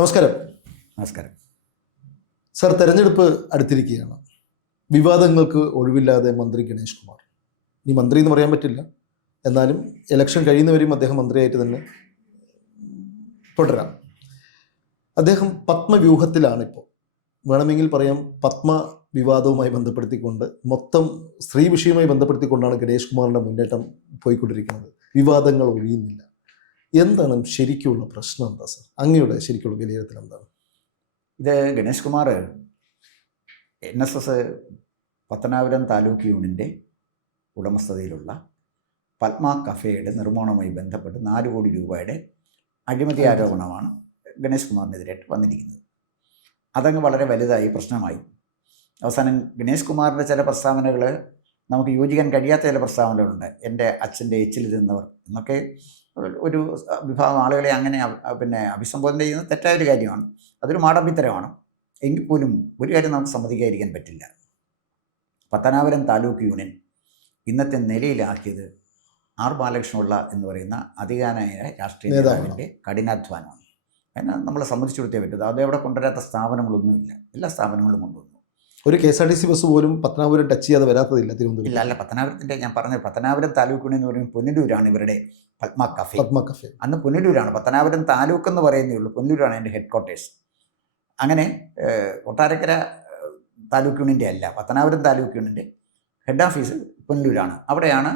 നമസ്കാരം. നമസ്കാരം. സർ, തെരഞ്ഞെടുപ്പ് അടുത്തിരിക്കുകയാണ്. വിവാദങ്ങൾക്ക് ഒഴിവില്ലാതെ മന്ത്രി ഗണേഷ് കുമാർ. ഇനി മന്ത്രി എന്ന് പറയാൻ പറ്റില്ല, എന്നാലും ഇലക്ഷൻ കഴിയുന്നവരെയും അദ്ദേഹം മന്ത്രിയായിട്ട് തന്നെ തുടരാം. അദ്ദേഹം പത്മവ്യൂഹത്തിലാണ് ഇപ്പോൾ. വേണമെങ്കിൽ പറയാം പത്മ വിവാദവുമായി ബന്ധപ്പെടുത്തിക്കൊണ്ട്, മൊത്തം സ്ത്രീ വിഷയവുമായി ബന്ധപ്പെടുത്തിക്കൊണ്ടാണ് ഗണേഷ് കുമാറിൻ്റെ മുന്നേറ്റം പോയിക്കൊണ്ടിരിക്കുന്നത്. വിവാദങ്ങൾ ഒഴിയുന്നില്ല. എന്താണ് ശരിക്കുള്ള പ്രശ്നം? എന്താ സർ, അങ്ങയുടെ ശരിക്കുള്ള വിലയിരുത്തൽ എന്താണ്? ഇത് ഗണേഷ് കുമാർ NSS പത്തനാപുരം താലൂക്ക് യൂണിയൻ്റെ ഉടമസ്ഥതയിലുള്ള പത്മ കഫേയുടെ നിർമ്മാണവുമായി ബന്ധപ്പെട്ട് 4 കോടി രൂപയുടെ അഴിമതി ആരോപണമാണ് ഗണേഷ് കുമാറിനെതിരായിട്ട് വന്നിരിക്കുന്നത്. അതങ്ങ് വളരെ വലുതായി പ്രശ്നമായി. അവസാനം ഗണേഷ് കുമാറിൻ്റെ ചില പ്രസ്താവനകൾ നമുക്ക് യോജിക്കാൻ കഴിയാത്ത ചില പ്രസ്താവനകളുണ്ട്. എൻ്റെ അച്ഛൻ്റെ എച്ചിൽ തിന്നവർ എന്നൊക്കെ ഒരു വിഭാഗം ആളുകളെ അങ്ങനെ അഭിസംബോധന ചെയ്യുന്നത് തെറ്റായൊരു കാര്യമാണ്. അതൊരു മാടമ്പിത്തരമാണ്. എങ്കിൽ പോലും ഒരു കാര്യം നമുക്ക് സമ്മതിക്കാതിരിക്കാൻ പറ്റില്ല. പത്തനാപുരം താലൂക്ക് യൂണിയൻ ഇന്നത്തെ നിലയിലാക്കിയത് ആർ ബാലകൃഷ്ണപിള്ള എന്ന് പറയുന്ന അധികാരനായ രാഷ്ട്രീയ നേതാവിൻ്റെ കഠിനാധ്വാനമാണ്. അതിനെ നമ്മളെ സമ്മതിച്ചു കൊടുത്തേ പറ്റൂ. അതവിടെ കൊണ്ടുവരാത്ത സ്ഥാപനങ്ങളൊന്നുമില്ല. എല്ലാ സ്ഥാപനങ്ങളും കൊണ്ടുവന്നു. ഒരു KSRTC ബസ് പോലും പത്തനാപുരം ടച്ച് ചെയ്യാതെ വരാത്തതില്ല തിരുവനന്തപുരം. അല്ല, പത്തനാപുരത്തിൻ്റെ ഞാൻ പറഞ്ഞത് പത്തനാപുരം താലൂക്ക് യൂണിയൻ എന്ന് പറയുമ്പോൾ പുനലൂരാണ് ഇവരുടെ പത്മ കഫേ. അന്ന് പുനലൂരാണ്. പത്തനാപുരം താലൂക്ക് എന്ന് പറയുന്നേ ഉള്ളൂ. പുനലൂരാണ് എൻ്റെ ഹെഡ് ക്വാർട്ടേഴ്സ്. അങ്ങനെ കൊട്ടാരക്കര താലൂക്ക് യൂണിയൻ്റെ അല്ല, പത്തനാപുരം താലൂക്ക് യൂണിയൻ്റെ ഹെഡ് ഓഫീസ് പുനലൂരാണ്. അവിടെയാണ്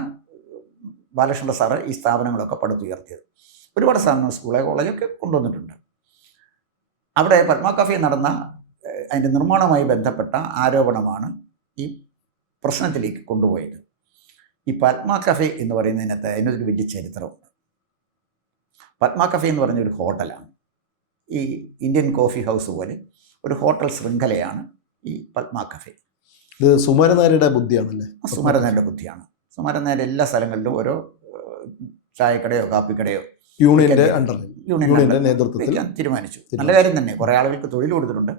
ബാലകൃഷ്ണ സാറ് ഈ സ്ഥാപനങ്ങളൊക്കെ പടുത്തുയർത്തിയത്. ഒരുപാട് സ്ഥാപനങ്ങൾ, സ്കൂള്, കോളേജൊക്കെ കൊണ്ടുവന്നിട്ടുണ്ട്. അവിടെ പത്മ കഫേ നടന്ന അതിൻ്റെ നിർമ്മാണവുമായി ബന്ധപ്പെട്ട ആരോപണമാണ് ഈ പ്രശ്നത്തിലേക്ക് കൊണ്ടുപോയത്. ഈ പത്മ കഫേ എന്ന് പറയുന്നതിനകത്ത് അതിനൊരു വലിയ ചരിത്രമുണ്ട്. പത്മ കഫേ എന്ന് പറഞ്ഞൊരു ഹോട്ടലാണ്. ഈ ഇന്ത്യൻ കോഫി ഹൗസ് പോലെ ഒരു ഹോട്ടൽ ശൃംഖലയാണ് ഈ പത്മ കഫേ. ഇത് സുകുമാരൻ നായരുടെ ബുദ്ധിയാണല്ലേ? സുകുമാരൻ നായരുടെ ബുദ്ധിയാണ്. സുകുമാരൻ നായർ എല്ലാ സ്ഥലങ്ങളിലും ഓരോ ചായക്കടയോ കാപ്പിക്കടയോ യൂണിയൻ്റെ നേതൃത്വത്തിൽ തീരുമാനിച്ചു. നല്ല കാര്യം തന്നെ. കുറേ ആളുകൾക്ക് തൊഴിൽ കൊടുത്തിട്ടുണ്ട്.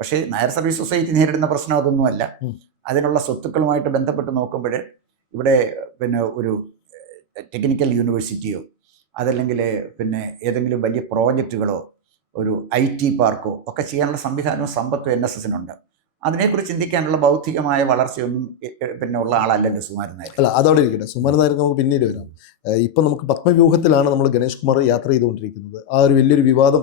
പക്ഷേ നായർ സർവീസ് സൊസൈറ്റി നേരിടുന്ന പ്രശ്നം അതൊന്നുമല്ല. അതിനുള്ള സ്വത്തുക്കളുമായിട്ട് ബന്ധപ്പെട്ട് നോക്കുമ്പോൾ ഇവിടെ ഒരു ടെക്നിക്കൽ യൂണിവേഴ്സിറ്റിയോ അതല്ലെങ്കിൽ ഏതെങ്കിലും വലിയ പ്രോജക്റ്റുകളോ ഒരു IT പാർക്കോ ഒക്കെ ചെയ്യാനുള്ള സംവിധാനവും സമ്പത്തും NSSനുണ്ട്. അതിനെക്കുറിച്ച് ചിന്തിക്കാനുള്ള ബൗദ്ധികമായ വളർച്ചയൊന്നും ഉള്ള ആളല്ലല്ലോ സുകുമാരൻ നായർ. അല്ല, അതവിടെ ഇരിക്കട്ടെ. സുകുമാരൻ നായർ നമുക്ക് പിന്നീട് വരാം. ഇപ്പം നമുക്ക് പത്മവ്യൂഹത്തിലാണ് നമ്മൾ ഗണേഷ് കുമാർ യാത്ര ചെയ്തുകൊണ്ടിരിക്കുന്നത്. ആ ഒരു വലിയൊരു വിവാദം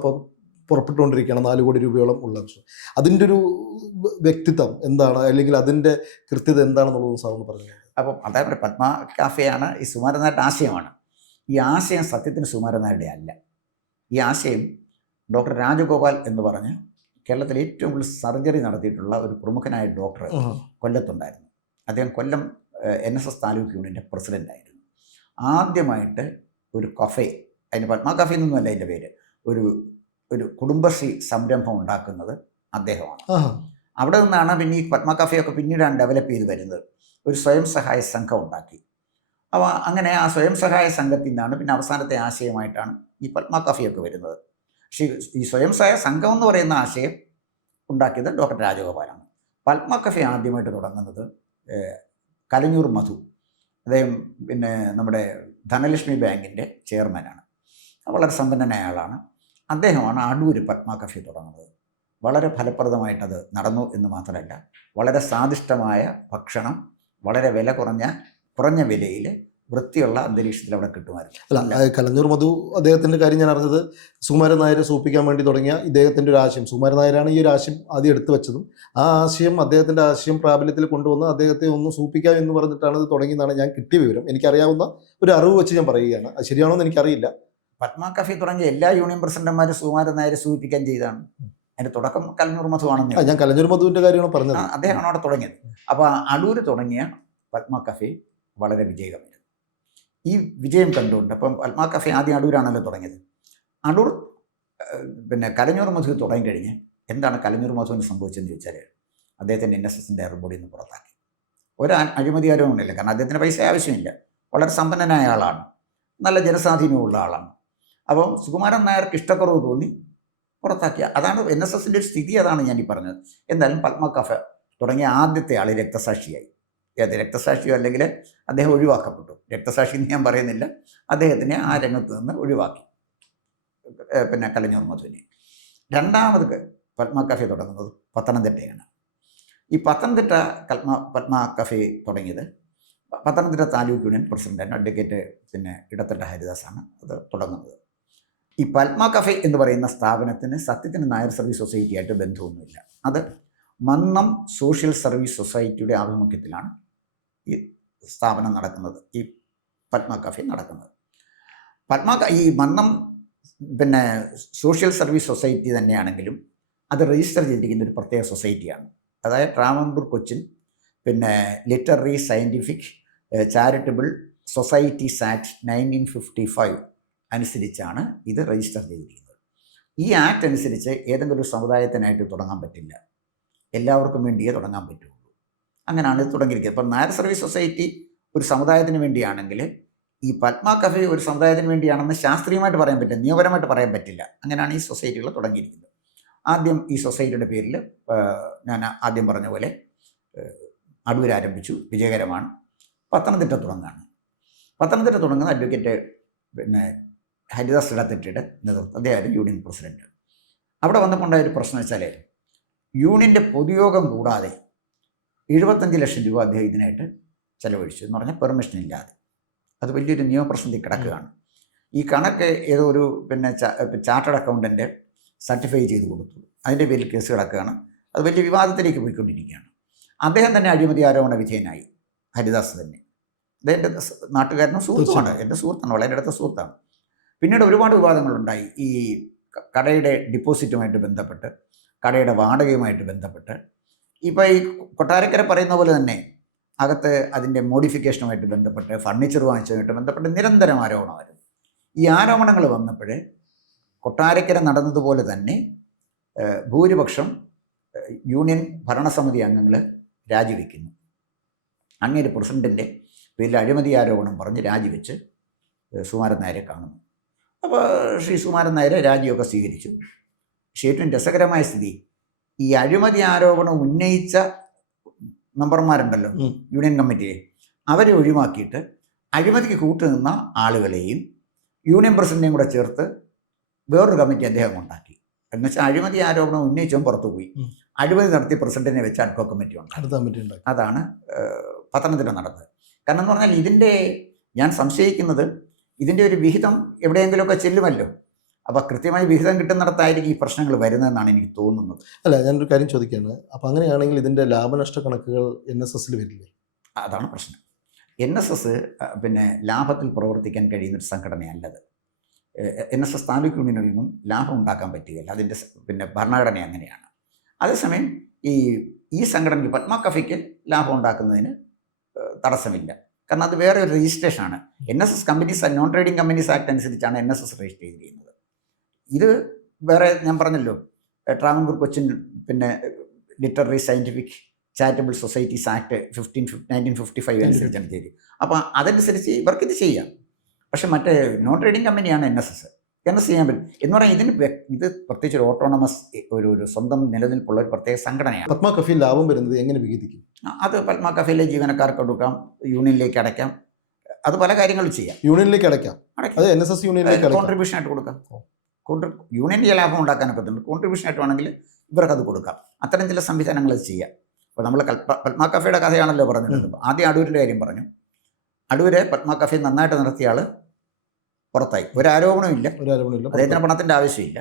പുറപ്പെട്ടുകൊണ്ടിരിക്കുകയാണ്. 4 കോടി രൂപയോളം ഉള്ള വിഷയം. അതിൻ്റെ ഒരു വ്യക്തിത്വം എന്താണ്, അല്ലെങ്കിൽ അതിൻ്റെ കൃത്യത എന്താണെന്നുള്ളതും സാറൊന്ന് പറഞ്ഞു. അപ്പം അതേപോലെ പത്മ കാഫെയാണ് ഈ സുകുമാരൻ നായരുടെ ആശയമാണ്. ഈ ആശയം സത്യത്തിന് സുകുമാരൻ നായരുടെ അല്ല. ഈ ആശയം ഡോക്ടർ രാജഗോപാൽ എന്ന് പറഞ്ഞ് കേരളത്തിൽ ഏറ്റവും കൂടുതൽ സർജറി നടത്തിയിട്ടുള്ള ഒരു പ്രമുഖനായ ഡോക്ടർ കൊല്ലത്തുണ്ടായിരുന്നു. അദ്ദേഹം കൊല്ലം NSS താലൂക്ക് യൂണിയൻ്റെ പ്രസിഡൻ്റായിരുന്നു. ആദ്യമായിട്ട് ഒരു കഫേ, അതിന് പത്മ കഫേ എന്നൊന്നുമല്ല അതിൻ്റെ പേര്, ഒരു കുടുംബശ്രീ സംരംഭം ഉണ്ടാക്കുന്നത് അദ്ദേഹമാണ്. അവിടെ നിന്നാണ് പിന്നെ ഈ പത്മ കഫേയൊക്കെ പിന്നീടാണ് ഡെവലപ്പ് ചെയ്ത് വരുന്നത്. ഒരു സ്വയം സഹായ സംഘം ഉണ്ടാക്കി. അപ്പോൾ അങ്ങനെ ആ സ്വയം സഹായ സംഘത്തിൽ നിന്നാണ് പിന്നെ അവസാനത്തെ ആശയമായിട്ടാണ് ഈ പത്മ കഫേയൊക്കെ വരുന്നത്. പക്ഷേ ഈ സ്വയം സഹായ സംഘം എന്ന് പറയുന്ന ആശയം ഉണ്ടാക്കിയത് ഡോക്ടർ രാജഗോപാലാണ്. പത്മ കഫേ ആദ്യമായിട്ട് തുടങ്ങുന്നത് കലഞ്ഞൂർ മധു, അദ്ദേഹം നമ്മുടെ ധനലക്ഷ്മി ബാങ്കിൻ്റെ ചെയർമാനാണ്. വളരെ സമ്പന്നനായ ആളാണ്. അദ്ദേഹമാണ് അടൂർ പത്മ കഫേ തുടങ്ങുന്നത്. വളരെ ഫലപ്രദമായിട്ടത് നടന്നു എന്ന് മാത്രമല്ല, വളരെ സ്വാദിഷ്ടമായ ഭക്ഷണം വളരെ വില കുറഞ്ഞ വിലയിൽ വൃത്തിയുള്ള അന്തരീക്ഷത്തിൽ അവിടെ കിട്ടുമായിരുന്നു. അല്ല, കലഞ്ഞൂർ മധു അദ്ദേഹത്തിൻ്റെ കാര്യം ഞാൻ അറിഞ്ഞത് സുകുമാരൻ നായരെ സൂപ്പിക്കാൻ വേണ്ടി തുടങ്ങിയ ഇദ്ദേഹത്തിൻ്റെ ഒരു ആശയം, സുകുമാരൻ നായരാണ് ഈ ഒരു ആശയം ആദ്യം എടുത്തു വെച്ചതും. ആ ആശയം, അദ്ദേഹത്തിൻ്റെ ആശയം പ്രാബല്യത്തിൽ കൊണ്ടുവന്ന് അദ്ദേഹത്തെ ഒന്ന് സൂപ്പിക്കാം എന്ന് പറഞ്ഞിട്ടാണ് ഇത് തുടങ്ങിയെന്നാണ് ഞാൻ കിട്ടിയ വിവരം. എനിക്കറിയാവുന്ന ഒരു അറിവ് വെച്ച് ഞാൻ പറയുകയാണ്. അത് ശരിയാണോ എന്ന് എനിക്കറിയില്ല. പത്മ കഫേ തുടങ്ങിയ എല്ലാ യൂണിയൻ പ്രസിഡന്റുമാരും സുകുമാരൻ നായരെ സൂചിപ്പിക്കാൻ ചെയ്താണ്. അതിൻ്റെ തുടക്കം കലഞ്ഞൂർ മധു ആണെന്ന് ഞാൻ കലഞ്ഞൂർ മധുവിൻ്റെ കാര്യമാണ് പറഞ്ഞത്. അദ്ദേഹമാണ് അവിടെ തുടങ്ങിയത്. അപ്പോൾ അടൂർ തുടങ്ങിയ പത്മ കഫേ വളരെ വിജയകരമായിരുന്നു. ഈ വിജയം കണ്ടുകൊണ്ട് അപ്പം പത്മ കഫേ ആദ്യം അടൂരാണല്ലോ തുടങ്ങിയത്. അടൂർ കലഞ്ഞൂർ മധു തുടങ്ങിക്കഴിഞ്ഞ് എന്താണ് കലഞ്ഞൂർ മധുവിന് സംഭവിച്ചതെന്ന് ചോദിച്ചാൽ, അദ്ദേഹത്തിൻ്റെ NSSൻ്റെ ബോഡിയിൽ നിന്ന് പുറത്താക്കി. ഒരു അഴിമതി ആരോപണമില്ല. കാരണം അദ്ദേഹത്തിന് പൈസ ആവശ്യമില്ല. വളരെ സമ്പന്നനായ ആളാണ്. നല്ല ജനസ്വാധീനമുള്ള ആളാണ്. അപ്പം സുകുമാരൻ നായർക്ക് ഇഷ്ടക്കുറവ് തോന്നി പുറത്താക്കിയ അതാണ് NSSൻ്റെ ഒരു സ്ഥിതി. അതാണ് ഞാൻ ഈ പറഞ്ഞത്. എന്തായാലും പത്മ കഫേ തുടങ്ങിയ ആദ്യത്തെ ആൾ രക്തസാക്ഷിയായി. രക്തസാക്ഷിയോ അല്ലെങ്കിൽ അദ്ദേഹം ഒഴിവാക്കപ്പെട്ടു. രക്തസാക്ഷി എന്ന് ഞാൻ പറയുന്നില്ല, അദ്ദേഹത്തിനെ ആ രംഗത്ത് നിന്ന് ഒഴിവാക്കി കലഞ്ഞൂർ മധുവിനെ. രണ്ടാമത് പത്മ കഫേ തുടങ്ങുന്നത് പത്തനംതിട്ടയാണ്. ഈ പത്തനംതിട്ട പത്മ കഫേ തുടങ്ങിയത് പത്തനംതിട്ട താലൂക്ക് യൂണിയൻ പ്രസിഡൻ്റാണ് അഡ്വക്കേറ്റ് ഇടത്തട്ട ഹരിദാസാണ് അത് തുടങ്ങുന്നത്. ഈ പത്മ കഫേ എന്ന് പറയുന്ന സ്ഥാപനത്തിന് സത്യത്തിന് നായർ സർവീസ് സൊസൈറ്റിയായിട്ട് ബന്ധമൊന്നുമില്ല. അത് മന്നം സോഷ്യൽ സർവീസ് സൊസൈറ്റിയുടെ ആഭിമുഖ്യത്തിലാണ് ഈ സ്ഥാപനം നടക്കുന്നത്, ഈ പത്മ കഫേ നടക്കുന്നത്. ഈ മന്നം സോഷ്യൽ സർവീസ് സൊസൈറ്റി തന്നെയാണെങ്കിലും അത് രജിസ്റ്റർ ചെയ്തിരിക്കുന്ന ഒരു പ്രത്യേക സൊസൈറ്റിയാണ്. അതായത് Travancore Cochin literary scientific charitable societies act 1955 അനുസരിച്ചാണ് ഇത് രജിസ്റ്റർ ചെയ്തിരിക്കുന്നത്. ഈ ആക്ട് അനുസരിച്ച് ഏതെങ്കിലും ഒരു സമുദായത്തിനായിട്ട് തുടങ്ങാൻ പറ്റില്ല, എല്ലാവർക്കും വേണ്ടിയേ തുടങ്ങാൻ പറ്റുള്ളൂ. അങ്ങനെയാണ് ഇത് തുടങ്ങിയിരിക്കുന്നത്. ഇപ്പം നായർ സർവീസ് സൊസൈറ്റി ഒരു സമുദായത്തിന് വേണ്ടിയാണെങ്കിൽ ഈ പത്മ കഫേ ഒരു സമുദായത്തിന് വേണ്ടിയാണെന്ന് ശാസ്ത്രീയമായിട്ട് പറയാൻ പറ്റില്ല, നിയമപരമായിട്ട് പറയാൻ പറ്റില്ല. അങ്ങനെയാണ് ഈ സൊസൈറ്റികൾ തുടങ്ങിയിരിക്കുന്നത്. ആദ്യം ഈ സൊസൈറ്റിയുടെ പേരിൽ ഞാൻ ആദ്യം പറഞ്ഞ പോലെ അടൂർ ആരംഭിച്ചു, വിജയകരമാണ്. പത്തനംതിട്ട തുടങ്ങുകയാണ്. പത്തനംതിട്ട തുടങ്ങുന്ന അഡ്വക്കേറ്റ് ഹരിദാസ് ഇടത്തട്ടയുടെ നേതൃത്വം, അദ്ദേഹം യൂണിയൻ പ്രസിഡന്റ്. അവിടെ വന്നപ്പോണ്ടായ ഒരു പ്രശ്നം വെച്ചാൽ യൂണിയൻ്റെ പൊതുയോഗം കൂടാതെ 75 ലക്ഷം രൂപ അദ്ദേഹം ഇതിനായിട്ട് ചെലവഴിച്ചു എന്ന് പറഞ്ഞാൽ പെർമിഷൻ ഇല്ലാതെ. അത് വലിയൊരു നിയമപ്രശ്നത്തിൽ കിടക്കുകയാണ്. ഈ കണക്ക് ഏതോ ഒരു ചാർട്ടേഡ് അക്കൗണ്ടൻ്റ് സർട്ടിഫൈ ചെയ്ത് കൊടുത്തു, അതിൻ്റെ പേരിൽ കേസ് കിടക്കുകയാണ്. അത് വലിയ വിവാദത്തിലേക്ക് പോയിക്കൊണ്ടിരിക്കുകയാണ്. അദ്ദേഹം തന്നെ അഴിമതി ആരോപണ വിധേയനായി, ഹരിദാസ് തന്നെ. അദ്ദേഹത്തിൻ്റെ നാട്ടുകാരനും സുഹൃത്തുമാണ്, എൻ്റെ സുഹൃത്താണ്, വളരെ അടുത്ത സുഹൃത്താണ്. പിന്നീട് ഒരുപാട് വിവാദങ്ങളുണ്ടായി. ഈ കടയുടെ ഡിപ്പോസിറ്റുമായിട്ട് ബന്ധപ്പെട്ട്, കടയുടെ വാടകയുമായിട്ട് ബന്ധപ്പെട്ട്. ഇപ്പോൾ ഈ കൊട്ടാരക്കര പറയുന്ന പോലെ തന്നെ അകത്ത് അതിൻ്റെ മോഡിഫിക്കേഷനുമായിട്ട് ബന്ധപ്പെട്ട്, ഫർണിച്ചർ വാങ്ങിച്ചതുമായിട്ട് ബന്ധപ്പെട്ട് നിരന്തരം ആരോപണമായിരുന്നു. ഈ ആരോപണങ്ങൾ വന്നപ്പോൾ കൊട്ടാരക്കര നടന്നതുപോലെ തന്നെ ഭൂരിപക്ഷം യൂണിയൻ ഭരണസമിതി അംഗങ്ങൾ രാജിവെക്കുന്നു. അങ്ങേര് പ്രസിഡൻറ്റിൻ്റെ പേരിൽ അഴിമതി ആരോപണം പറഞ്ഞ് രാജിവെച്ച് സുകുമാരൻ നായരെ കാണുന്നു. അപ്പോൾ ശ്രീ സുകുമാരൻ നായരെ രാജിയൊക്കെ സ്വീകരിച്ചു. പക്ഷേ ഏറ്റവും രസകരമായ സ്ഥിതി, ഈ അഴിമതി ആരോപണം ഉന്നയിച്ച മെമ്പർമാരുണ്ടല്ലോ യൂണിയൻ കമ്മിറ്റിയെ, അവരെ ഒഴിവാക്കിയിട്ട് അഴിമതിക്ക് കൂട്ടുനിന്ന ആളുകളെയും യൂണിയൻ പ്രസിഡന്റിനെയും കൂടെ ചേർത്ത് വേറൊരു കമ്മിറ്റി അദ്ദേഹം ഉണ്ടാക്കി. എന്ന് വെച്ചാൽ അഴിമതി ആരോപണം ഉന്നയിച്ചവൻ പുറത്തു പോയി, അഴിമതി നടത്തി പ്രസിഡന്റിനെ വെച്ച് അഡ്കോ കമ്മിറ്റി ഉണ്ടാക്കി. അതാണ് പത്തനംതിട്ട നടന്നത്. കാരണം എന്ന് പറഞ്ഞാൽ ഇതിൻ്റെ ഞാൻ സംശയിക്കുന്നത് ഇതിൻ്റെ ഒരു വിഹിതം എവിടെയെങ്കിലുമൊക്കെ ചെല്ലുമല്ലോ. അപ്പോൾ കൃത്യമായി വിഹിതം കിട്ടുന്നിടത്തായിരിക്കും ഈ പ്രശ്നങ്ങൾ വരുന്നതെന്നാണ് എനിക്ക് തോന്നുന്നത്. അല്ല, ഞാനൊരു കാര്യം ചോദിക്കുകയാണ്. അപ്പോൾ അങ്ങനെയാണെങ്കിൽ ഇതിൻ്റെ ലാഭനഷ്ട കണക്കുകൾ NSSൽ വരില്ലേ? അതാണ് പ്രശ്നം. NSS ലാഭത്തിൽ പ്രവർത്തിക്കാൻ കഴിയുന്നൊരു സംഘടനയല്ലത്. NSS താലൂക്ക് യൂണിയനിൽ നിന്നും ലാഭം ഉണ്ടാക്കാൻ പറ്റുകയില്ല. അതിൻ്റെ ഭരണഘടന അങ്ങനെയാണ്. അതേസമയം ഈ സംഘടനയ്ക്ക് പത്മ കഫേക്ക് ലാഭം ഉണ്ടാക്കുന്നതിന് തടസ്സമില്ല. കാരണം അത് വേറെ ഒരു രജിസ്ട്രേഷനാണ്. NSS companies non trading companies act അനുസരിച്ചാണ് NSS രജിസ്റ്റർ ചെയ്തിരിക്കുന്നത്. ഇത് വേറെ ഞാൻ പറഞ്ഞല്ലോ, Travancore Cochin literary scientific charitable societies act 1955 അനുസരിച്ചാണ് ചെയ്തത്. അപ്പോൾ അതനുസരിച്ച് ഇവർക്കിത് ചെയ്യാം. പക്ഷെ മറ്റേ നോൺ ട്രേഡിംഗ് കമ്പനിയാണ് NSS ചെയ്യാൻ പറ്റും എന്ന് പറഞ്ഞാൽ ഇത് പ്രത്യേകിച്ച് ഒരു ഓട്ടോണമസ് ഒരു സ്വന്തം നിലനിൽപ്പുള്ള ഒരു പ്രത്യേക സംഘടനയാണ്. പത്മ കഫേ ലാഭം വരുന്നത് എങ്ങനെ വിഹിതിക്കും? അത് പത്മ കഫേയിലെ ജീവനക്കാർക്ക് കൊടുക്കാം, യൂണിയനിലേക്ക് അടയ്ക്കാം, അത് പല കാര്യങ്ങളും ചെയ്യാം. യൂണിയനിലേക്ക് അടയ്ക്കാം, അത് NSS യൂണിയനിലേക്ക് കോൺട്രിബ്യൂഷൻ ആയിട്ട് കൊടുക്കാം. യൂണിയൻ്റെ ലാഭം ഉണ്ടാക്കാനൊക്കെ പറ്റുന്നുണ്ട്. കോൺട്രിബ്യൂഷൻ ആയിട്ട് വേണമെങ്കിൽ ഇവർക്കത് കൊടുക്കാം. അത്തരം ചില സംവിധാനങ്ങൾ ചെയ്യാം. അപ്പോൾ നമ്മൾ പത്മ കഫേയുടെ കഥയാണല്ലോ പറഞ്ഞത്. ആദ്യം അടൂരിൻ്റെ കാര്യം പറഞ്ഞു. അടൂര് പത്മ കഫേ നന്നായിട്ട് നടത്തിയ ആൾ പുറത്തായി, ഒരു ആരോപണവും ഇല്ല, അദ്ദേഹത്തിന് പണത്തിൻ്റെ ആവശ്യമില്ല.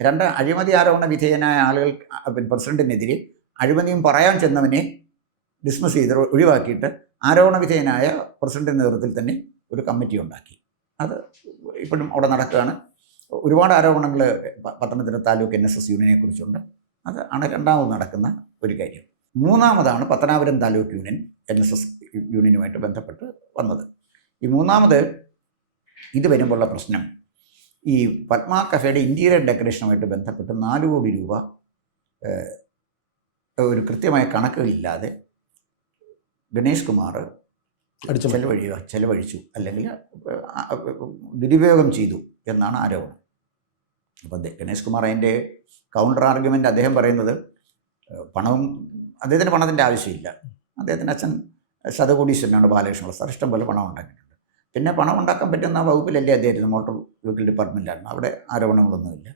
രണ്ട്, അഴിമതി ആരോപണ വിധേയനായ ആളുകൾ പ്രസിഡന്റിനെതിരെ അഴിമതിയും പറയാൻ ചെന്നവനെ ഡിസ്മിസ് ചെയ്ത് ഒഴിവാക്കിയിട്ട് ആരോപണ വിധേയനായ പ്രസിഡന്റിൻ്റെ നേതൃത്വത്തിൽ തന്നെ ഒരു കമ്മിറ്റി ഉണ്ടാക്കി. അത് ഇപ്പോഴും അവിടെ നടക്കുകയാണ്. ഒരുപാട് ആരോപണങ്ങൾ പത്തനംതിട്ട താലൂക്ക് NSS യൂണിയനെ കുറിച്ചുണ്ട്. അത് ആണ് രണ്ടാമത് നടക്കുന്ന ഒരു കാര്യം. മൂന്നാമതാണ് പത്തനാപുരം താലൂക്ക് യൂണിയൻ NSS യൂണിയനുമായിട്ട് ബന്ധപ്പെട്ട് വന്നത്. ഈ മൂന്നാമത് ഇത് വരുമ്പോഴുള്ള പ്രശ്നം, ഈ പത്മ കഫേയുടെ ഇൻറ്റീരിയർ ഡെക്കറേഷനുമായിട്ട് ബന്ധപ്പെട്ട് 4 കോടി രൂപ ഒരു കൃത്യമായ കണക്കുകളില്ലാതെ ഗണേഷ് കുമാർ ചെലവഴിച്ചു അല്ലെങ്കിൽ ദുരുപയോഗം ചെയ്തു എന്നാണ് ആരോപണം. അപ്പോൾ ഗണേഷ് കുമാർ അതിൻ്റെ കൗണ്ടർ ആർഗ്യുമെൻ്റ് അദ്ദേഹം പറയുന്നത് അദ്ദേഹത്തിന് പണത്തിൻ്റെ ആവശ്യമില്ല. അദ്ദേഹത്തിൻ്റെ അച്ഛൻ ശതകോടീശ്വരനാണ് ബാലകൃഷ്ണ സാർ, ഇഷ്ടംപോലെ പണം ഉണ്ടാക്കിയിട്ടുണ്ട്. പിന്നെ പണം ഉണ്ടാക്കാൻ പറ്റുന്ന വകുപ്പിലല്ലേ അദ്ദേഹത്തിന് മോട്ടോർ വെഹിക്കിൾ ഡിപ്പാർട്ട്മെൻറ്റിലാണ്, അവിടെ ആരോപണങ്ങളൊന്നുമില്ല.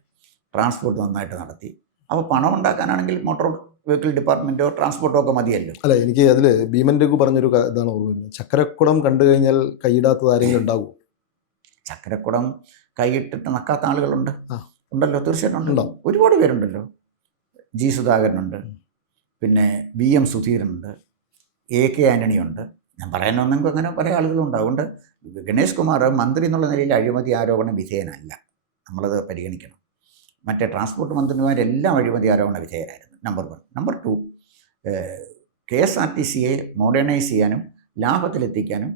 ട്രാൻസ്പോർട്ട് നന്നായിട്ട് നടത്തി. അപ്പോൾ പണം ഉണ്ടാക്കാനാണെങ്കിൽ മോട്ടോർ വെഹിക്കിൾ ഡിപ്പാർട്ട്മെൻറ്റോ ട്രാൻസ്പോർട്ടോ ഒക്കെ മതിയല്ലോ. അല്ല, എനിക്ക് അതിൽ ഭീമൻ രഘു പറഞ്ഞൊരു ഇതാണ് ഓർമ്മ വരുന്നത്. ചക്കരക്കുടം കണ്ടു കഴിഞ്ഞാൽ കൈയിടാത്തത് ആരെങ്കിലും ഉണ്ടാവും. ചക്കരക്കുടം കൈയിട്ടിട്ട് നക്കാത്ത ആളുകളുണ്ട്. ആ. ഉണ്ടല്ലോ, തീർച്ചയായിട്ടും ഉണ്ടല്ലോ. ഉണ്ടാവും. ഒരുപാട് പേരുണ്ടല്ലോ. ജി സുധാകരനുണ്ട്, പിന്നെ VM സുധീരനുണ്ട്, AK ആൻ്റണിയുണ്ട്. ഞാൻ പറയാൻ വന്നെങ്കിൽ അങ്ങനെ പല ആളുകളുണ്ട്. അതുകൊണ്ട് ഗണേഷ് കുമാർ മന്ത്രി എന്നുള്ള നിലയിൽ അഴിമതി ആരോപണ വിധേയനല്ല. നമ്മളത് പരിഗണിക്കണം. മറ്റേ ട്രാൻസ്പോർട്ട് മന്ത്രിമാരെല്ലാം അഴിമതി ആരോപണ വിധേയരായിരുന്നു. നമ്പർ 1. നമ്പർ 2, KSRTCയെ മോഡേണൈസ് ചെയ്യാനും ലാഭത്തിലെത്തിക്കാനും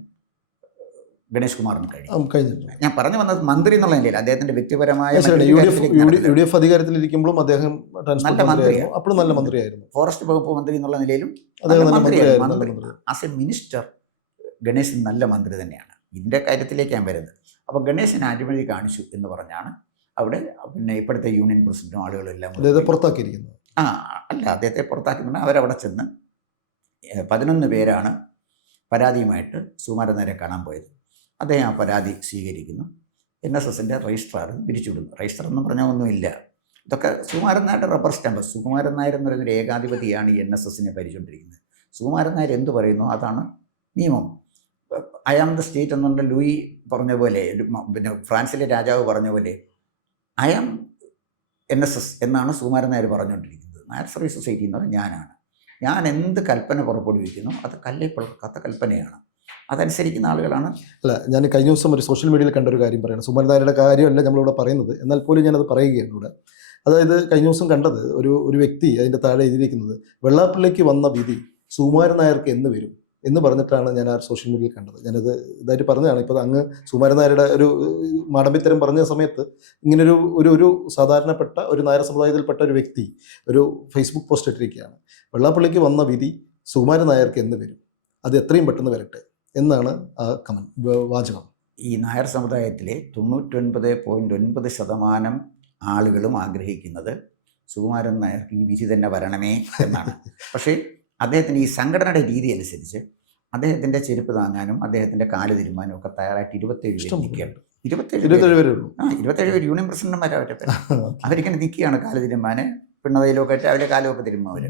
ഗണേഷ് കുമാറിന് കഴിഞ്ഞിട്ടുണ്ട്. ഞാൻ പറഞ്ഞു വന്നത് മന്ത്രി എന്നുള്ള നിലയിൽ അദ്ദേഹത്തിന്റെ വ്യക്തിപരമായ UDF അധികാരത്തിലിരിക്കുമ്പോഴും അദ്ദേഹം നല്ല മന്ത്രിയാണ്. അപ്പോഴും നല്ല മന്ത്രിയായിരുന്നു. ഫോറസ്റ്റ് വകുപ്പ് മന്ത്രി എന്നുള്ള നിലയിലും ആസ് എ മിനിസ്റ്റർ ഗണേശൻ നല്ല മന്ത്രി തന്നെയാണ്. ഇതിൻ്റെ കാര്യത്തിലേക്ക് ഞാൻ വരുന്നത്. അപ്പോൾ ഗണേശൻ അഴിമതി കാണിച്ചു എന്ന് പറഞ്ഞാണ് അവിടെ പിന്നെ ഇപ്പോഴത്തെ യൂണിയൻ പ്രസിഡന്റും ആളുകളും എല്ലാം പുറത്താക്കിയിരിക്കുന്നത്. അല്ല, അദ്ദേഹത്തെ പുറത്താക്കുന്നുണ്ട്. അവരവിടെ ചെന്ന് 11 പേരാണ് പരാതിയുമായിട്ട് സുകുമാരൻ നായരെ കാണാൻ പോയത്. അദ്ദേഹം ആ പരാതി സ്വീകരിക്കുന്നു. NSSൻ്റെ രജിസ്ട്രാർ പിരിച്ചുവിടുന്നു. രജിസ്റ്റർ എന്ന് പറഞ്ഞാൽ ഒന്നുമില്ല. ഇതൊക്കെ സുകുമാരൻ നായരുടെ റബ്ബർ സ്റ്റാമ്പ്. സുകുമാരൻ നായർ എന്ന് പറയുന്നൊരു ഏകാധിപതിയാണ് ഈ NSSനെ ഭരിച്ചുകൊണ്ടിരിക്കുന്നത്. സുകുമാരൻ നായർ എന്ത് പറയുന്നു അതാണ് നിയമം. ഐ ആം ദ സ്റ്റേറ്റ് എന്നുള്ള ലൂയി പറഞ്ഞ പോലെ, പിന്നെ ഫ്രാൻസിലെ രാജാവ് പറഞ്ഞ പോലെ ഐ ആം NSS എന്നാണ് സുകുമാരൻ നായർ പറഞ്ഞുകൊണ്ടിരിക്കുന്നത്. നായർ സർവീസ് സൊസൈറ്റി എന്ന് പറഞ്ഞാൽ ഞാൻ എന്ത് കൽപ്പന പുറപ്പെടുവിക്കുന്നു അത് കത്ത കൽപ്പനയാണ്. അതനുസരിക്കുന്ന ആളുകളാണ്. അല്ല, ഞാൻ കഴിഞ്ഞ ദിവസം ഒരു സോഷ്യൽ മീഡിയയിൽ കണ്ട ഒരു കാര്യം പറയണം. സുകുമാരൻ നായരുടെ കാര്യമല്ല നമ്മളിവിടെ പറയുന്നത്, എന്നാൽ പോലും ഞാനത് പറയുകയാണ് ഇവിടെ. അതായത് കഴിഞ്ഞ ദിവസം കണ്ടത് ഒരു വ്യക്തി അതിൻ്റെ താഴെ എഴുതിയിരിക്കുന്നത്, വെള്ളാപ്പള്ളിക്ക് വന്ന വിധി സുകുമാരൻ നായർക്ക് എന്ന് വരും എന്ന് പറഞ്ഞിട്ടാണ് ഞാൻ ആ സോഷ്യൽ മീഡിയയിൽ കണ്ടത്. ഞാനത് ഇതായിട്ട് പറഞ്ഞതാണ്. ഇപ്പോൾ അങ്ങ് സുകുമാരൻ നായരുടെ ഒരു മാടമ്പിത്തരം പറഞ്ഞ സമയത്ത് ഇങ്ങനൊരു ഒരു സാധാരണപ്പെട്ട ഒരു നായർ സമുദായത്തിൽപ്പെട്ട ഒരു വ്യക്തി ഒരു ഫേസ്ബുക്ക് പോസ്റ്റ് ഇട്ടിരിക്കുകയാണ്. വെള്ളാപ്പള്ളിക്ക് വന്ന വിധി സുകുമാരൻ നായർക്ക് എന്ന് വരും, അത് എത്രയും പെട്ടെന്ന് വരട്ടെ എന്നാണ് ആ വാചകം. ഈ നായർ സമുദായത്തിലെ 99.9% ആളുകളും ആഗ്രഹിക്കുന്നത് സുകുമാരൻ നായർക്ക് ഈ വിധി തന്നെ വരണമേ എന്നാണ്. പക്ഷേ അദ്ദേഹത്തിൻ്റെ ഈ സംഘടനയുടെ രീതി അനുസരിച്ച് അദ്ദേഹത്തിൻ്റെ ചെരുപ്പ് താങ്ങാനും അദ്ദേഹത്തിൻ്റെ കാല് തിരുമാനും ഒക്കെ തയ്യാറായിട്ട് 27 നിൽക്കുകയാണ്. 27 പേര് യൂണിയൻ പ്രസിഡന്റുമാരവരുടെ അവരിങ്ങനെ നിൽക്കുകയാണ് കാല് തിരുമാന്, പിണ്ണതയിലൊക്കെ ആയിട്ട് അവരുടെ കാലുമൊക്കെ തിരുമാവർ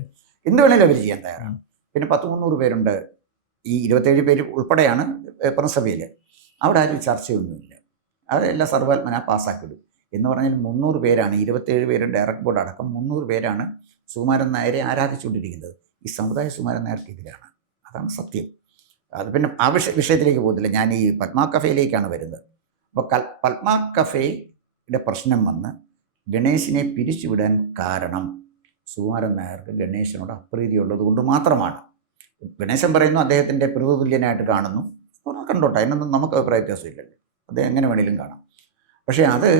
എന്ത് വേണേലും അവർ ചെയ്യാൻ തയ്യാറാണ്. പിന്നെ 100-300 പേരുണ്ട്. ഈ 27 പേര് ഉൾപ്പെടെയാണ് പ്രസഭയിൽ. അവിടെ ആരും ചർച്ചയൊന്നുമില്ല. അതെല്ലാം സർവാത്മന പാസ്സാക്കിവിടും എന്ന് പറഞ്ഞാൽ 300 പേരാണ്. 27 പേര് ഡയറക്ട് ബോർഡ് അടക്കം 300 പേരാണ് സുകുമാരൻ നായരെ ആരാധിച്ചുകൊണ്ടിരിക്കുന്നത്. ഈ സമുദായ സുകുമാരൻ നായർക്കെതിരാണ്. അതാണ് സത്യം. അത് പിന്നെ ആ വിഷയത്തിലേക്ക് പോകുന്നില്ല. ഞാൻ ഈ പത്മ കഫേയിലേക്കാണ് വരുന്നത്. അപ്പോൾ പത്മ കഫേയുടെ പ്രശ്നം വന്ന് ഗണേശിനെ പിരിച്ചുവിടാൻ കാരണം സുകുമാരൻ നായർക്ക് ഗണേശനോട് അപ്രീതി ഉള്ളത് കൊണ്ട് മാത്രമാണ്. ഗണേശൻ പറയുന്നു അദ്ദേഹത്തിൻ്റെ പ്രതിതുല്യനായിട്ട് കാണുന്നു. കണ്ടോട്ടെ, അതിനൊന്നും നമുക്ക് അഭിപ്രായ വ്യത്യാസമില്ലല്ലോ. അത് എങ്ങനെ വേണേലും കാണാം. പക്ഷേ അത്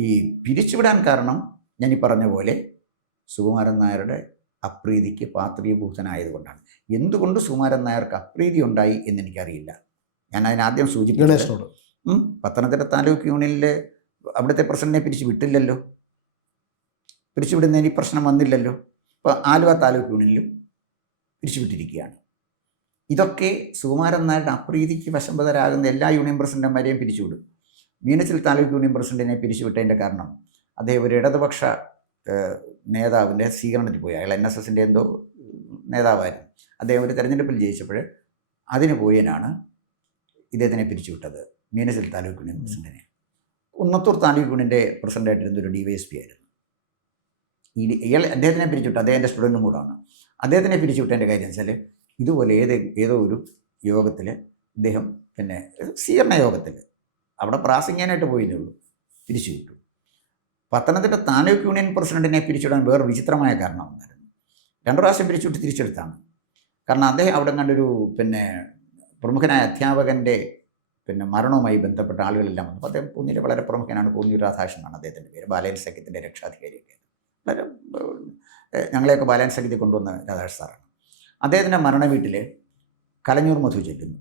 ഈ പിരിച്ചുവിടാൻ കാരണം ഞാൻ ഈ പറഞ്ഞ പോലെ സുകുമാരൻ നായരുടെ അപ്രീതിക്ക് പാത്രീഭൂതനായതുകൊണ്ടാണ്. എന്തുകൊണ്ട് സുകുമാരൻ നായർക്ക് അപ്രീതി ഉണ്ടായി എന്നെനിക്കറിയില്ല. ഞാൻ അതിനാദ്യം സൂചിപ്പിച്ചത് പത്തനംതിട്ട താലൂക്ക് യൂണിയനിലെ അവിടുത്തെ പ്രസിഡന്റിനെ പിരിച്ചു വിട്ടില്ലല്ലോ. പിരിച്ചുവിടുന്നതിന് ഈ പ്രശ്നം വന്നില്ലല്ലോ. ഇപ്പോൾ ആലുവ താലൂക്ക് യൂണിയനിലും പിരിച്ചുവിട്ടിരിക്കുകയാണ്. ഇതൊക്കെ സുകുമാരൻ നായരുടെ അപ്രീതിക്ക് വശംവദരാകുന്ന എല്ലാ യൂണിയൻ പ്രസിഡന്റുമാരെയും പിരിച്ചുവിടും. മീനച്ചിൽ താലൂക്ക് യൂണിയൻ പ്രസിഡന്റിനെ പിരിച്ചുവിട്ടതിൻ്റെ കാരണം അദ്ദേഹം ഒരു ഇടതുപക്ഷ നേതാവിൻ്റെ സ്വീകരണത്തിൽ പോയി. അയാൾ NSSൻ്റെ എന്തോ നേതാവായിരുന്നു. അദ്ദേഹം ഒരു തെരഞ്ഞെടുപ്പിൽ ജയിച്ചപ്പോൾ അതിന് പോയതിനാണ് ഇദ്ദേഹത്തിനെ പിരിച്ചുവിട്ടത്, മീനച്ചിൽ താലൂക്ക് യൂണിയൻ പ്രസിഡന്റിനെ. കുന്നത്തൂർ താലൂക്ക് യൂണിയൻ്റെ പ്രസിഡന്റായിട്ടിരുന്ന ഒരു DYSP ആയിരുന്നു. അദ്ദേഹത്തിനെ പിരിച്ചുവിട്ട് അദ്ദേഹത്തിൻ്റെ സ്റ്റുഡൻറ്റും കൂടാണ്. അദ്ദേഹത്തിനെ പിരിച്ചുവിട്ടതിൻ്റെ കാര്യം വെച്ചാൽ ഇതുപോലെ ഏതോ ഒരു യോഗത്തിൽ ഇദ്ദേഹം പിന്നെ സ്വീകരണ യോഗത്തിൽ അവിടെ പ്രാസംഗികനായിട്ട് പോയതേ ഉള്ളൂ, പിരിച്ചുവിട്ടു. പത്തനംതിട്ട താലൂക്ക് യൂണിയൻ പ്രസിഡന്റിനെ പിരിച്ചുവിടാൻ വേറെ വിചിത്രമായ കാരണം ഉണ്ടായിരുന്നു. 2 പ്രാവശ്യം പിരിച്ചുവിട്ട് തിരിച്ചെടുത്താണ്. കാരണം അദ്ദേഹം അവിടെ കണ്ടൊരു പിന്നെ പ്രമുഖനായ അധ്യാപകൻ്റെ പിന്നെ മരണവുമായി ബന്ധപ്പെട്ട ആളുകളെല്ലാം വന്നു. അപ്പോൾ അദ്ദേഹം പൂന്നിയിൽ വളരെ പ്രമുഖനാണ്. പൂന്നിയൂർ രാധാകൃഷ്ണൻ എന്നാണ് അദ്ദേഹത്തിൻ്റെ പേര്. ബാലയൻ സഖ്യത്തിൻ്റെ രക്ഷാധികാരിയൊക്കെ വളരെ ഞങ്ങളെയൊക്കെ ബാലയൻ സഖ്യത്തിൽ കൊണ്ടുവന്ന രാധാകൃഷ്ണൻ സാറാണ്. അദ്ദേഹത്തിൻ്റെ മരണ വീട്ടിൽ കലഞ്ഞൂർ മധു ചെല്ലുന്നു.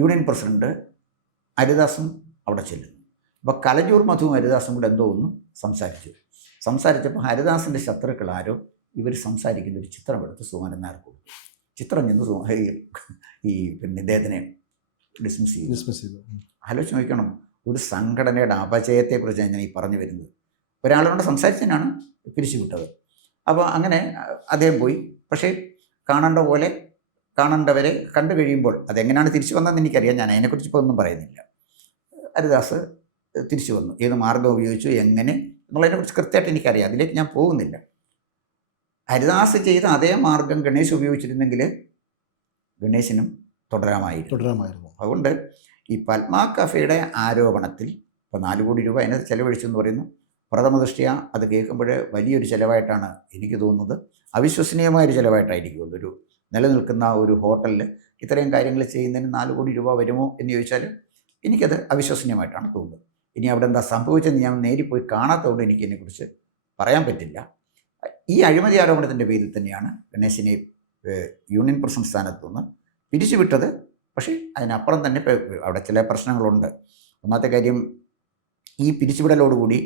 യൂണിയൻ പ്രസിഡന്റ് ഹരിദാസും അവിടെ ചെല്ലുന്നു. അപ്പോൾ കലഞ്ഞൂർ മധുവും ഹരിദാസും കൂടെ എന്തോ ഒന്ന് സംസാരിച്ചപ്പോൾ ഹരിദാസിൻ്റെ ശത്രുക്കൾ ആരോ ഇവർ സംസാരിക്കുന്ന ഒരു ചിത്രം എടുത്ത് സുകുമാരൻ നായർ കൊടുത്തു. ചിത്രം ചെന്ന് ഈ പിന്നെ ഇദ്ദേഹത്തിനെ ഡിസ്മിസ് ചെയ്തു. ആലോചിച്ച് നോക്കണം, ഒരു സംഘടനയുടെ അപജയത്തെക്കുറിച്ചാണ് ഞാൻ ഈ പറഞ്ഞു വരുന്നത്. ഒരാളോട് സംസാരിച്ചതിനാണ് പിരിച്ചുവിട്ടത്. അപ്പോൾ അങ്ങനെ അദ്ദേഹം പോയി. പക്ഷേ കാണേണ്ടവരെ കണ്ടു കഴിയുമ്പോൾ അതെങ്ങനെയാണ് തിരിച്ചു വന്നതെന്ന് എനിക്കറിയാം. ഞാൻ അതിനെക്കുറിച്ച് ഇപ്പോൾ ഒന്നും പറയുന്നില്ല. ഹരിദാസ് തിരിച്ചു വന്നു. ഏത് മാർഗം ഉപയോഗിച്ചു, എങ്ങനെ എന്നുള്ളതിനെക്കുറിച്ച് കൃത്യമായിട്ട് എനിക്കറിയാം. അതിലേക്ക് ഞാൻ പോകുന്നില്ല. ഹരിദാസ് ചെയ്ത അതേ മാർഗം ഗണേശ് ഉപയോഗിച്ചിരുന്നെങ്കിൽ ഗണേശിനും തുടരാമായിരുന്നു. അതുകൊണ്ട് ഈ പത്മ കഫേയുടെ ആരോപണത്തിൽ ഇപ്പോൾ 4 കോടി രൂപ അതിനകത്ത് ചെലവഴിച്ചു എന്ന് പറയുന്നു. പ്രഥമ ദൃഷ്ട്യാ അത് കേൾക്കുമ്പോൾ വലിയൊരു ചിലവായിട്ടാണ് എനിക്ക് തോന്നുന്നത്. അവിശ്വസനീയമായൊരു ചിലവായിട്ടാണ് എനിക്ക് തോന്നുന്നത്. ഒരു നിലനിൽക്കുന്ന ഒരു ഹോട്ടലിൽ ഇത്രയും കാര്യങ്ങൾ ചെയ്യുന്നതിന് 4 കോടി രൂപ വരുമോ എന്ന് ചോദിച്ചാൽ എനിക്കത് അവിശ്വസനീയമായിട്ടാണ് തോന്നുന്നത്. ഇനി അവിടെ എന്താ സംഭവിച്ചെന്ന് ഞാൻ നേരിൽ പോയി കാണാത്തതുകൊണ്ട് എനിക്ക് ഇതിനെക്കുറിച്ച് പറയാൻ പറ്റില്ല. ഈ അഴിമതി ആരോപണത്തിൻ്റെ പേരിൽ തന്നെയാണ് ഗണേശിനെ യൂണിയൻ പ്രസിഡന്റ് സ്ഥാനത്തു നിന്ന് പിരിച്ചുവിട്ടത്. പക്ഷേ അതിനപ്പുറം തന്നെ അവിടെ ചില പ്രശ്നങ്ങളുണ്ട്. ഒന്നാമത്തെ കാര്യം, ഈ പിരിച്ചുവിടലോടുകൂടി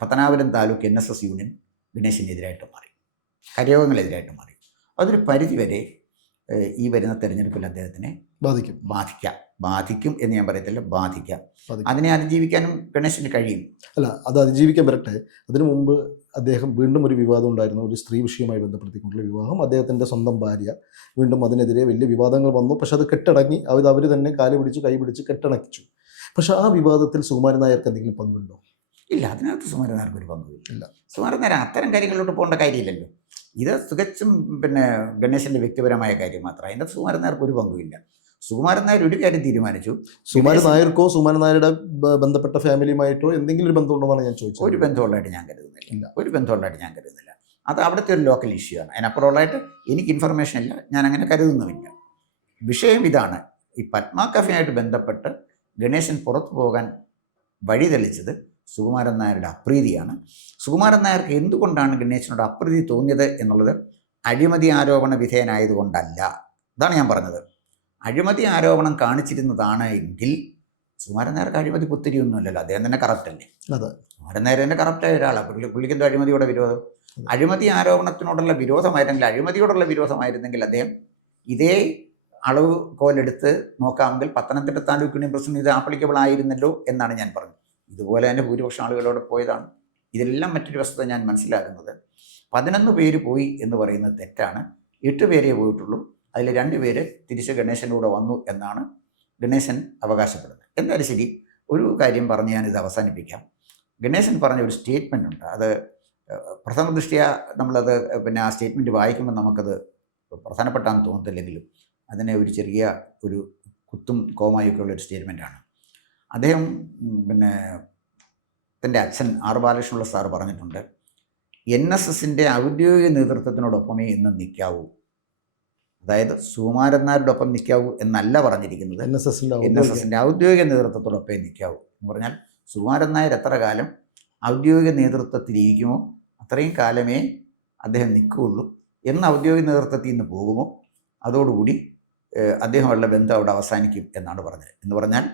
പത്തനാപുരം താലൂക്ക് NSS യൂണിയൻ ഗണേശിനെതിരായിട്ട് മാറി, കരയോഗങ്ങളെതിരായിട്ട് മാറി. അതൊരു പരിധിവരെ ഈ വരുന്ന തെരഞ്ഞെടുപ്പിൽ അദ്ദേഹത്തിനെ ബാധിക്കും എന്ന് ഞാൻ പറയത്തില്ല, ബാധിക്കാം. അതിനെ അതിജീവിക്കാനും ഗണേശന് കഴിയും. അല്ല, അത് അതിജീവിക്കാൻ വരട്ടെ. അതിനു മുമ്പ് അദ്ദേഹം വീണ്ടും ഒരു വിവാദം ഉണ്ടായിരുന്നു, ഒരു സ്ത്രീ വിഷയവുമായി ബന്ധപ്പെടുത്തിക്കൊണ്ടുള്ള വിവാഹം. അദ്ദേഹത്തിൻ്റെ സ്വന്തം ഭാര്യ വീണ്ടും അതിനെതിരെ വലിയ വിവാദങ്ങൾ വന്നു. പക്ഷെ അത് കെട്ടടങ്ങി. അവർ തന്നെ കാല് പിടിച്ച് കൈ പിടിച്ച് കെട്ടടക്കിച്ചു. പക്ഷെ ആ വിവാദത്തിൽ സുകുമാരൻ നായർക്ക് എന്തെങ്കിലും പങ്കുണ്ടോ? ഇല്ല, അതിനകത്ത് സുകുമാരൻ നായർക്ക് ഒരു പങ്കുമില്ല. സുകുമാരൻ നായർ അത്തരം കാര്യങ്ങളിലോട്ട് പോകേണ്ട കാര്യമില്ലല്ലോ. ഇത് തികച്ചും ഗണേശൻ്റെ വ്യക്തിപരമായ കാര്യം മാത്രമാണ്. അതിനകത്ത് സുകുമാരൻ നായർക്ക് ഒരു പങ്കുമില്ല. സുകുമാരൻ നായർ ഒരു കാര്യം തീരുമാനിച്ചു. സുകുമാരൻ നായർക്കോ സുകുമാരൻ നായരുടെ ബന്ധപ്പെട്ട ഫാമിലിയുമായിട്ടോ എന്തെങ്കിലും ഒരു ബന്ധമുണ്ടോന്നാണ് ഞാൻ ചോദിച്ചത്. ഒരു ബന്ധമുള്ളതായിട്ട് ഞാൻ കരുതുന്നില്ല. അത് അവിടുത്തെ ഒരു ലോക്കൽ ഇഷ്യൂ ആണ്. അതിനപ്പുറമുള്ളതായിട്ട് എനിക്ക് ഇൻഫർമേഷൻ ഇല്ല, ഞാൻ അങ്ങനെ കരുതുന്നുമില്ല. വിഷയം ഇതാണ്. ഈ പത്മ കഫേയായിട്ട് ബന്ധപ്പെട്ട് ഗണേശൻ പുറത്തു പോകാൻ വഴി തെളിച്ചത് സുകുമാരൻ നായരുടെ അപ്രീതിയാണ്. സുകുമാരൻ നായർക്ക് എന്തുകൊണ്ടാണ് ഗണേശനോട് അപ്രീതി തോന്നിയത് എന്നുള്ളത് അഴിമതി ആരോപണ വിധേയനായതുകൊണ്ടല്ല. അതാണ് ഞാൻ പറഞ്ഞത്. അഴിമതി ആരോപണം കാണിച്ചിരുന്നതാണ് എങ്കിൽ സുകുമാരൻ നായർക്ക് അഴിമതി പുത്തിരിയൊന്നുമില്ലല്ലോ. അദ്ദേഹം തന്നെ കറപ്റ്റല്ലേ. സുകുമാരൻ നായർ തന്നെ കറപ്റ്റായ ഒരാളാണ്. പുള്ളിക്കെന്തോ അഴിമതിയോടെ വിരോധം? അഴിമതി ആരോപണത്തിനോടുള്ള വിരോധമായിരുന്നെങ്കിൽ, അഴിമതിയോടുള്ള വിരോധമായിരുന്നെങ്കിൽ അദ്ദേഹം ഇതേ അളവ് കോലെടുത്ത് നോക്കാമെങ്കിൽ പത്തനംതിട്ട താലൂക്ക് യൂണിയൻ പ്രസിഡന്റ് ഇത് ആപ്ലിക്കബിൾ ആയിരുന്നല്ലോ എന്നാണ് ഞാൻ പറഞ്ഞത്. ഇതുപോലെ തന്നെ ഭൂരിപക്ഷം ആളുകളോട് പോയതാണ്. ഇതെല്ലാം മറ്റൊരു വസ്തുത ഞാൻ മനസ്സിലാക്കുന്നത്, 11 പേര് പോയി എന്ന് പറയുന്നത് തെറ്റാണ്. 8 പേരേ പോയിട്ടുള്ളൂ. അതിൽ 2 പേര് തിരിച്ച് ഗണേശൻ്റെ കൂടെ വന്നു എന്നാണ് ഗണേശൻ അവകാശപ്പെടുന്നത്. എന്തായാലും ശരി, ഒരു കാര്യം പറഞ്ഞ് ഞാനിത് അവസാനിപ്പിക്കാം. ഗണേശൻ പറഞ്ഞ ഒരു സ്റ്റേറ്റ്മെൻ്റ് ഉണ്ട്. അത് പ്രഥമ ദൃഷ്ട്യാ നമ്മളത് ആ സ്റ്റേറ്റ്മെൻറ്റ് വായിക്കുമ്പോൾ നമുക്കത് പ്രധാനപ്പെട്ടാന്ന് തോന്നത്തില്ലെങ്കിലും അതിനെ ഒരു ചെറിയ ഒരു കുത്തും കോമായൊക്കെ ഉള്ളൊരു സ്റ്റേറ്റ്മെൻറ്റാണ്. അദ്ദേഹം തൻ്റെ അച്ഛൻ ആർ ബാലകൃഷ്ണപിള്ള സാറ് പറഞ്ഞിട്ടുണ്ട്, NSSൻ്റെ ഔദ്യോഗിക നേതൃത്വത്തിനോടൊപ്പമേ ഇന്ന് നിൽക്കാവൂ. അതായത് സുകുമാരൻ നായരുടെ ഒപ്പം നിൽക്കാവൂ എന്നല്ല പറഞ്ഞിരിക്കുന്നത്, NSSൻ്റെ ഔദ്യോഗിക നേതൃത്വത്തോടൊപ്പമേ നിൽക്കാവൂ എന്ന് പറഞ്ഞാൽ സുകുമാരൻ നായർ എത്ര കാലം ഔദ്യോഗിക നേതൃത്വത്തിലിരിക്കുമോ അത്രയും കാലമേ അദ്ദേഹം നിൽക്കുകയുള്ളൂ. എന്ന് ഔദ്യോഗിക നേതൃത്വത്തിൽ നിന്ന് പോകുമോ അതോടുകൂടി അദ്ദേഹമുള്ള ബന്ധം അവിടെ അവസാനിക്കും എന്നാണ് പറഞ്ഞത്. എന്ന് പറഞ്ഞാൽ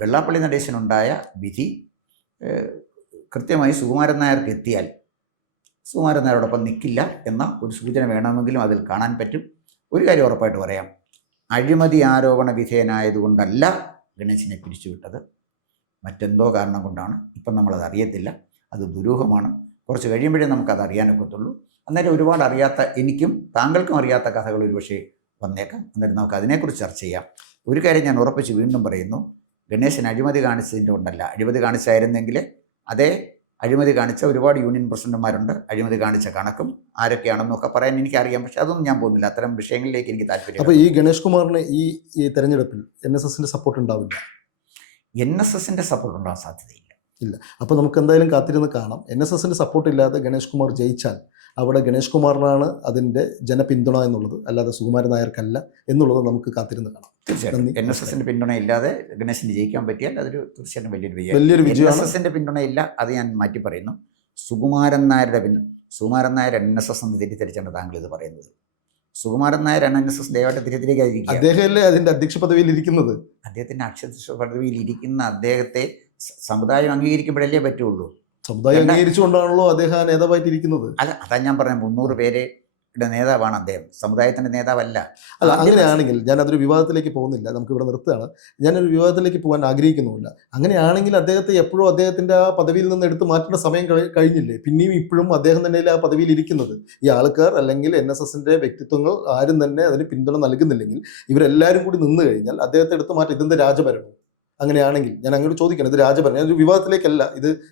വെള്ളാപ്പള്ളി നടേശനുണ്ടായ വിധി കൃത്യമായി സുകുമാരൻ നായർക്ക് എത്തിയാൽ സുകുമാരൻ നായരോടൊപ്പം നിൽക്കില്ല എന്ന ഒരു സൂചന വേണമെങ്കിലും അതിൽ കാണാൻ പറ്റും. ഒരു കാര്യം ഉറപ്പായിട്ട് പറയാം, അഴിമതി ആരോപണ വിധേയനായതുകൊണ്ടല്ല ഗണേശനെ പിരിച്ചുവിട്ടത്, മറ്റെന്തോ കാരണം കൊണ്ടാണ്. ഇപ്പം നമ്മളത് അറിയത്തില്ല, അത് ദുരൂഹമാണ്. കുറച്ച് കഴിയുമ്പോഴേ നമുക്കത് അറിയാനൊക്കത്തുള്ളൂ. അന്നേരം ഒരുപാട് അറിയാത്ത, എനിക്കും താങ്കൾക്കും അറിയാത്ത കഥകൾ ഒരുപക്ഷെ വന്നേക്കാം. അന്നേരം നമുക്ക് അതിനെക്കുറിച്ച് ചർച്ച ചെയ്യാം. ഒരു കാര്യം ഞാൻ ഉറപ്പിച്ച് വീണ്ടും പറയുന്നു, ഗണേശൻ അഴിമതി കാണിച്ചതിൻ്റെ കൊണ്ടല്ല. അഴിമതി കാണിച്ചായിരുന്നെങ്കിൽ അതേ അഴിമതി കാണിച്ച ഒരുപാട് യൂണിയൻ പ്രസിഡന്റുമാരുണ്ട്. അഴിമതി കാണിച്ച കണക്കും ആരൊക്കെയാണെന്നൊക്കെ പറയാൻ എനിക്കറിയാം. പക്ഷെ അതൊന്നും ഞാൻ പോകുന്നില്ല. അത്തരം വിഷയങ്ങളിലേക്ക് എനിക്ക് താല്പര്യം. അപ്പോൾ ഈ ഗണേഷ് കുമാറിന് ഈ തെരഞ്ഞെടുപ്പിൽ NSSൻ്റെ സപ്പോർട്ട് ഉണ്ടാവില്ല? NSSൻ്റെ സപ്പോർട്ട് ഉണ്ടാകാൻ സാധ്യതയില്ല. അപ്പോൾ നമുക്ക് എന്തായാലും കാത്തിരുന്ന് കാണാം. NSSൻ്റെ സപ്പോർട്ട് ഇല്ലാതെ ഗണേഷ് കുമാർ ജയിച്ചാൽ അവിടെ ഗണേഷ് കുമാറിനാണ് അതിൻ്റെ ജനപിന്തുണ എന്നുള്ളത്, അല്ലാതെ സുകുമാരൻ നായർക്കല്ല എന്നുള്ളത് നമുക്ക് കാത്തിരുന്ന് കാണാം. തീർച്ചയായിട്ടും NSSൻ്റെ പിന്തുണ ഇല്ലാതെ ഗണേശന് ജയിക്കാൻ പറ്റിയാൽ അതൊരു തീർച്ചയായിട്ടും വലിയൊരു വിജയമാണ്. NSSൻ്റെ പിന്തുണയില്ല, അത് ഞാൻ മാറ്റി പറയുന്നു. സുകുമാരൻ നായർ NSS എന്ന് തെറ്റിദ്ധരിച്ചാണ് താങ്കൾ ഇത് പറയുന്നത്. സുകുമാരൻ നായർ NSS ദയവായിട്ട് തിരിച്ചിരിക്കാതിരിക്കുക. അദ്ദേഹമല്ലേ അതിൻ്റെ അധ്യക്ഷ പദവിയിൽ ഇരിക്കുന്നത്? അദ്ദേഹത്തിൻ്റെ അധ്യക്ഷ പദവിയിൽ ഇരിക്കുന്ന അദ്ദേഹത്തെ സമുദായം അംഗീകരിക്കുമ്പോഴല്ലേ പറ്റുള്ളൂ. സമുദായം അംഗീകരിച്ചുകൊണ്ടാണല്ലോ അദ്ദേഹം നേതാവായിട്ടിരിക്കുന്നത്. അല്ല, അതാ ഞാൻ പറഞ്ഞ 300 പേരെ നേതാവാണ് അദ്ദേഹം, സമുദായത്തിൻ്റെ നേതാവല്ല. അല്ല, ആദ്യം അങ്ങനെയാണെങ്കിൽ ഞാൻ അതൊരു വിവാദത്തിലേക്ക് പോകുന്നില്ല, നമുക്ക് ഇവിടെ നിർത്തുകയാണ്. ഞാനൊരു വിവാദത്തിലേക്ക് പോകാൻ ആഗ്രഹിക്കുന്നുമില്ല. അങ്ങനെയാണെങ്കിൽ അദ്ദേഹത്തെ എപ്പോഴും അദ്ദേഹത്തിൻ്റെ ആ പദവിയിൽ നിന്ന് എടുത്ത് മാറ്റേണ്ട സമയം കഴിഞ്ഞില്ലേ? പിന്നെയും ഇപ്പോഴും അദ്ദേഹം തന്നെയല്ലേ ആ പദവിയിൽ ഇരിക്കുന്നത്. ഈ ആൾക്കാർ അല്ലെങ്കിൽ NSSൻ്റെ വ്യക്തിത്വങ്ങൾ ആരും തന്നെ അതിന് പിന്തുണ നൽകുന്നില്ലെങ്കിൽ ഇവരെല്ലാവരും കൂടി നിന്ന് കഴിഞ്ഞാൽ അദ്ദേഹത്തെ എടുത്ത് മാറ്റം. ഇതെന്ത് രാജഭരണം? അങ്ങനെയാണെങ്കിൽ ഞാൻ അങ്ങോട്ട് ചോദിക്കണം, ഇത് രാജഭരണം? ഞാനൊരു വിവാദത്തിലേക്കല്ല,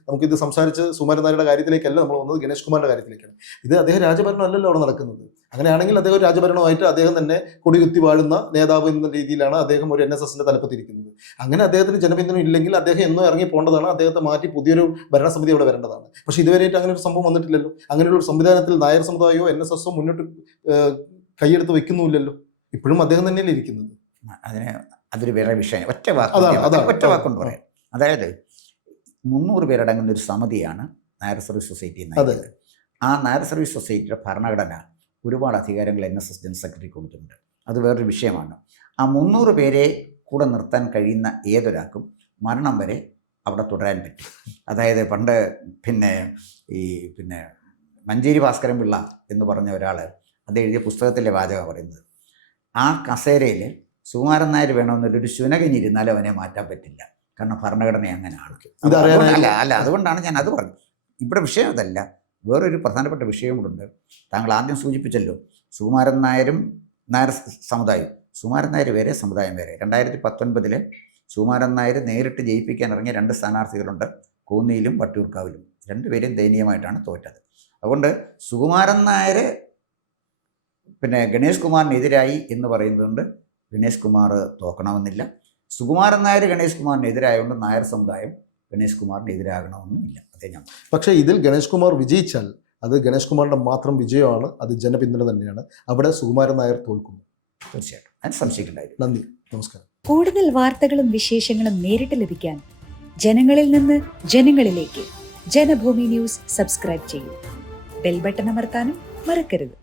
നമുക്കിത് സംസാരിച്ച് സുകുമാരൻ നായരുടെ കാര്യത്തിലേക്കല്ല നമ്മൾ വന്നത്, ഗണേഷ് കുമാറിൻ്റെ കാര്യത്തിലേക്കാണ്. ഇത് അദ്ദേഹം രാജഭരണം അല്ലല്ലോ അവിടെ നടക്കുന്നത്. അങ്ങനെയാണെങ്കിൽ അദ്ദേഹം ഒരു രാജഭരണമായിട്ട് അദ്ദേഹം തന്നെ കൊടികുത്തി വാഴുന്ന നേതാവ് എന്ന രീതിയിലാണ് അദ്ദേഹം ഒരു NSSൻ്റെ തലപ്പത്തിരിക്കുന്നത്. അങ്ങനെ അദ്ദേഹത്തിന് ജനപിന്തുണ ഇല്ലെങ്കിൽ അദ്ദേഹം എന്നോ ഇറങ്ങി പോകേണ്ടതാണ്, അദ്ദേഹത്തെ മാറ്റി പുതിയൊരു ഭരണസമിതി അവിടെ വരേണ്ടതാണ്. പക്ഷേ ഇതുവരെയായിട്ട് അങ്ങനെ ഒരു സംഭവം വന്നിട്ടില്ലല്ലോ. അങ്ങനെയുള്ള ഒരു സംവിധാനത്തിൽ നായർ സമുദായമോ NSSോ മുന്നോട്ട് കൈയെടുത്ത് വെക്കുന്നുമില്ലല്ലോ. ഇപ്പോഴും അദ്ദേഹം തന്നെയല്ലേ ഇരിക്കുന്നത്. അതൊരു വേറെ വിഷയം. ഒറ്റ അതാണ്. വാക്കുകൊണ്ട് പറയാം. അതായത് 300 പേരടങ്ങുന്ന ഒരു സമിതിയാണ് നായർ സർവീസ് സൊസൈറ്റി നയിക്കുന്നത്. ആ നായർ സർവീസ് സൊസൈറ്റിയുടെ ഭരണഘടന ഒരുപാട് അധികാരങ്ങൾ NSS ജനറൽ സെക്രട്ടറി കൊടുത്തിട്ടുണ്ട്. അത് വേറൊരു വിഷയമാണ്. ആ 300 പേരെ കൂടെ നിർത്താൻ കഴിയുന്ന ഏതൊരാൾക്കും മരണം വരെ അവിടെ തുടരാൻ പറ്റും. അതായത് പണ്ട് മഞ്ചേരി ഭാസ്കരൻ പിള്ള എന്ന് പറഞ്ഞ ഒരാൾ അത് എഴുതിയ പുസ്തകത്തിലെ വാചകം പറയുന്നത്, ആ കസേരയിൽ സുകുമാരൻ നായർ വേണമെന്നുള്ളൊരു ശുനകനിരുന്നാലും അവനെ മാറ്റാൻ പറ്റില്ല. കാരണം ഭരണഘടന അങ്ങനെയാണ്. അതുകൊണ്ടാണ് ഞാൻ അത് പറഞ്ഞത്. ഇവിടെ വിഷയം അതല്ല, വേറൊരു പ്രധാനപ്പെട്ട വിഷയം കൂടുണ്ട്. താങ്കൾ ആദ്യം സൂചിപ്പിച്ചല്ലോ, സുകുമാരൻ നായരും നായർ സമുദായം. സുകുമാരൻ നായർ വേറെ, സമുദായം വേറെ. 2019 സുകുമാരൻ നായർ നേരിട്ട് ജയിപ്പിക്കാൻ ഇറങ്ങിയ 2 സ്ഥാനാർത്ഥികളുണ്ട്, കോന്നിയിലും വട്ടിയൂർക്കാവിലും. 2 പേരും ദയനീയമായിട്ടാണ് തോറ്റത്. അതുകൊണ്ട് സുകുമാരൻ നായർ ഗണേഷ് കുമാറിനെതിരായി എന്ന് പറയുന്നതുകൊണ്ട് ഗണേഷ് കുമാർ തോക്കണമെന്നില്ല. സുകുമാരൻ നായർ ഗണേഷ് കുമാറിനെതിരായതുകൊണ്ട് നായർ സമുദായം ഗണേഷ് കുമാറിനെതിരാകണമെന്നുമില്ല. അതേ ഞാൻ. പക്ഷേ ഇതിൽ ഗണേഷ് കുമാർ വിജയിച്ചാൽ അത് ഗണേഷ് കുമാറിൻ്റെ മാത്രം വിജയമാണ്, അത് ജനപിന്തുണ തന്നെയാണ്. അവിടെ സുകുമാരൻ നായർ തോൽക്കുന്നു. തീർച്ചയായിട്ടും, അതിന് സംശയിക്കേണ്ടായിരുന്നു. നന്ദി, നമസ്കാരം. കൂടുതൽ വാർത്തകളും വിശേഷങ്ങളും നേരിട്ട് ലഭിക്കാൻ ജനങ്ങളിൽ നിന്ന് ജനങ്ങളിലേക്ക് ജനഭൂമി ന്യൂസ് സബ്സ്ക്രൈബ് ചെയ്യൂ. ബെൽ ബട്ടൺ അമർത്താനും മറക്കരുത്.